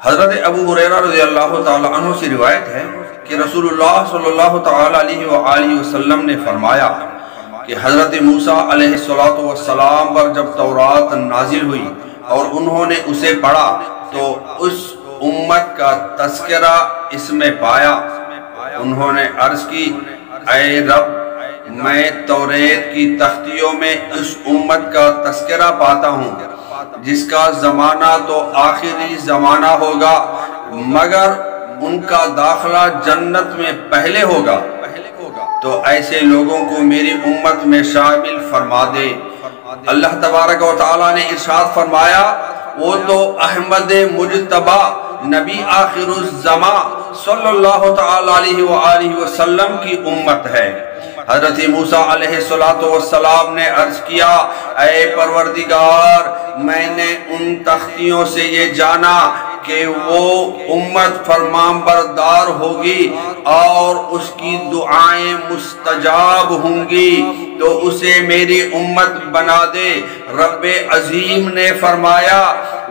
حضرت ابو ہریرہ رضی اللہ تعالی عنہ سے روایت ہے کہ رسول اللہ صلی اللہ تعالی علیہ وآلہ وسلم نے فرمایا کہ حضرت موسیٰ علیہ السلام پر جب تورات نازل ہوئی اور انہوں نے اسے پڑھا تو اس امت کا تذکرہ اس میں پایا۔ انہوں نے عرض کی، اے رب، میں توریت کی تختیوں میں اس امت کا تذکرہ پاتا ہوں جس کا زمانہ تو آخری زمانہ ہوگا، مگر ان کا داخلہ جنت میں پہلے ہوگا، تو ایسے لوگوں کو میری امت میں شامل فرما دے۔ اللہ تبارک و تعالیٰ نے ارشاد فرمایا، وہ تو احمد مجتبی نبی آخر الزمان صلی اللہ تعالی علیہ وآلہ وسلم کی امت ہے۔ حضرت موسیٰ علیہ السلام نے عرض کیا، اے پروردگار، میں نے ان تختیوں سے یہ جانا کہ وہ امت فرمان بردار ہوگی اور اس کی دعائیں مستجاب ہوں گی، تو اسے میری امت بنا دے۔ رب عظیم نے فرمایا،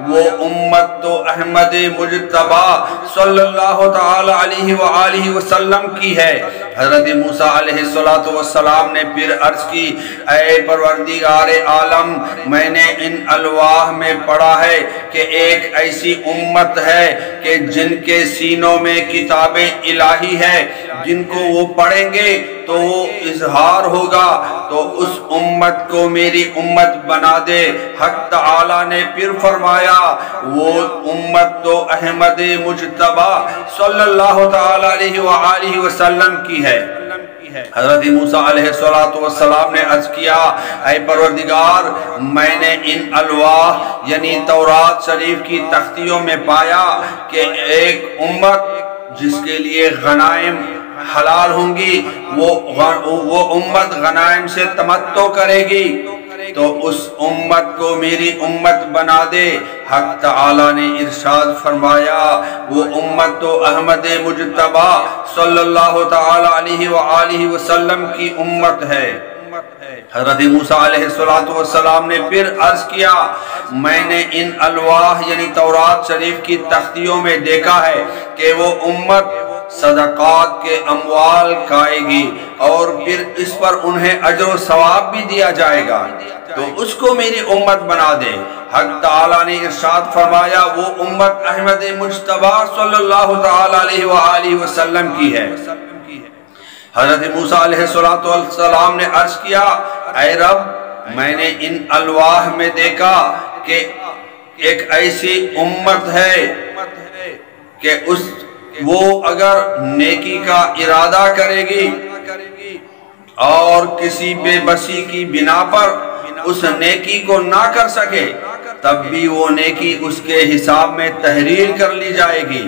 وہ امت تو احمد مجتبی صلی اللہ تعالی علیہ وآلہ وسلم کی ہے۔ حضرت موسیٰ علیہ السلام نے پھر عرض کی، اے پروردگار عالم، میں نے ان الواح میں پڑھا ہے کہ ایک ایسی امت ہے کہ جن کے سینوں میں کتاب الہی ہے، جن کو وہ پڑھیں گے تو وہ اظہار ہوگا، تو اس امت کو میری امت بنا دے۔ حق تعالیٰ نے پھر فرمایا، وہ امت تو احمد مجتبی صلی اللہ تعالی علیہ وآلہ وسلم کی ہے۔ حضرت موسیٰ علیہ السلام نے عرض کیا، اے پروردگار، میں نے ان الواح یعنی تورات شریف کی تختیوں میں پایا کہ ایک امت جس کے لیے غنائم حلال ہوں گی، وہ امت غنائم سے تمتع کرے گی، تو اس امت کو میری امت بنا دے۔ حق تعالیٰ نے ارشاد فرمایا، وہ امت تو احمد مجتبی صلی اللہ تعالی علیہ وآلہ وسلم کی امت ہے۔ حضرت موسیٰ علیہ السلام نے پھر عرض کیا، میں نے ان الواح یعنی تورات شریف کی تختیوں میں دیکھا ہے کہ وہ امت صدقات کے اموال کھائے گی اور پھر اس پر انہیں اجر و ثواب بھی دیا جائے گا، تو اس کو میری امت بنا دے۔ حق تعالیٰ نے ارشاد فرمایا، وہ امت احمد مجتبی صلی اللہ تعالی علیہ وآلہ وسلم کی ہے۔ حضرت موسیٰ علیہ السلام نے عرض کیا، اے رب، میں نے ان الواح میں دیکھا کہ ایک ایسی امت ہے کہ وہ اگر نیکی کا ارادہ کرے گی اور کسی بے بسی کی بنا پر اس نیکی کو نہ کر سکے، تب بھی وہ نیکی اس کے حساب میں تحریر کر لی جائے گی،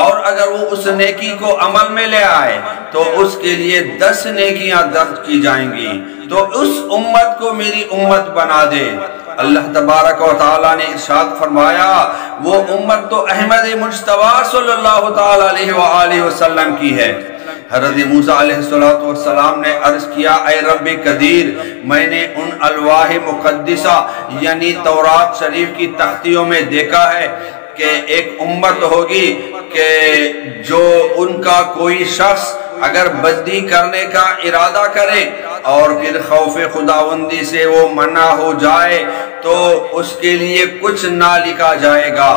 اور اگر وہ اس نیکی کو عمل میں لے آئے تو اس کے لیے 10 نیکیاں درج کی جائیں گی، تو اس امت کو میری امت بنا دے۔ اللہ تبارک و تعالیٰ نے ارشاد فرمایا، وہ امت تو احمد مجتبی صلی اللہ تعالی علیہ وآلہ وسلم کی ہے۔ حضرت موسیٰ علیہ السلام نے عرض کیا، اے رب قدیر، میں نے ان الواح مقدسہ یعنی تورات شریف کی تختیوں میں دیکھا ہے کہ ایک امت ہوگی کہ جو ان کا کوئی شخص اگر بدی کرنے کا ارادہ کرے اور پھر خوف خداوندی سے وہ منع ہو جائے تو اس کے لیے کچھ نہ لکھا جائے گا،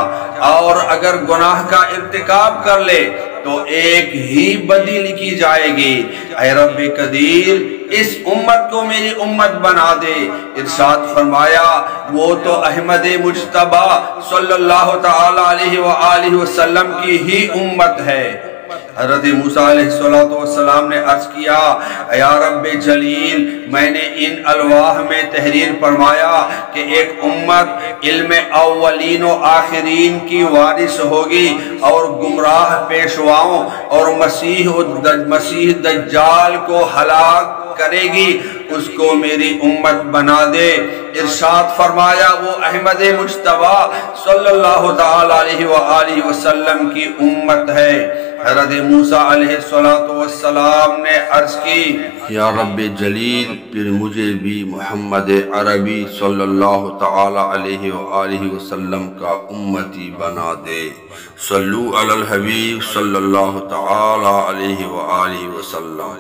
اور اگر گناہ کا ارتکاب کر لے تو ایک ہی بدی لکھی جائے گی۔ اے رب قدیر، اس امت کو میری امت بنا دے۔ ارشاد فرمایا، وہ تو احمد مجتبی صلی اللہ تعالی علیہ وآلہ وسلم کی ہی امت ہے۔ حضرت موسیٰ علیہ السلام نے عرض کیا، یا رب جلیل، میں نے ان الواح میں تحریر فرمایا کہ ایک امت علم اولین و آخرین کی وارث ہوگی اور گمراہ پیشواؤں اور مسیح دجال کو ہلاک کرے گی، اس کو میری امت بنا دے۔ ارشاد فرمایا، وہ احمد مجتبی صلی اللہ تعالی علیہ وآلہ وسلم کی امت ہے۔ حضرت موسیٰ علیہ السلام نے عرض کی یا رب جلیل پھر مجھے بھی محمد عربی صلی اللہ تعالی علیہ وآلہ وسلم کا امتی بنا دے۔ صلو علی الحبیب صلی اللہ تعالی علیہ وآلہ وسلم۔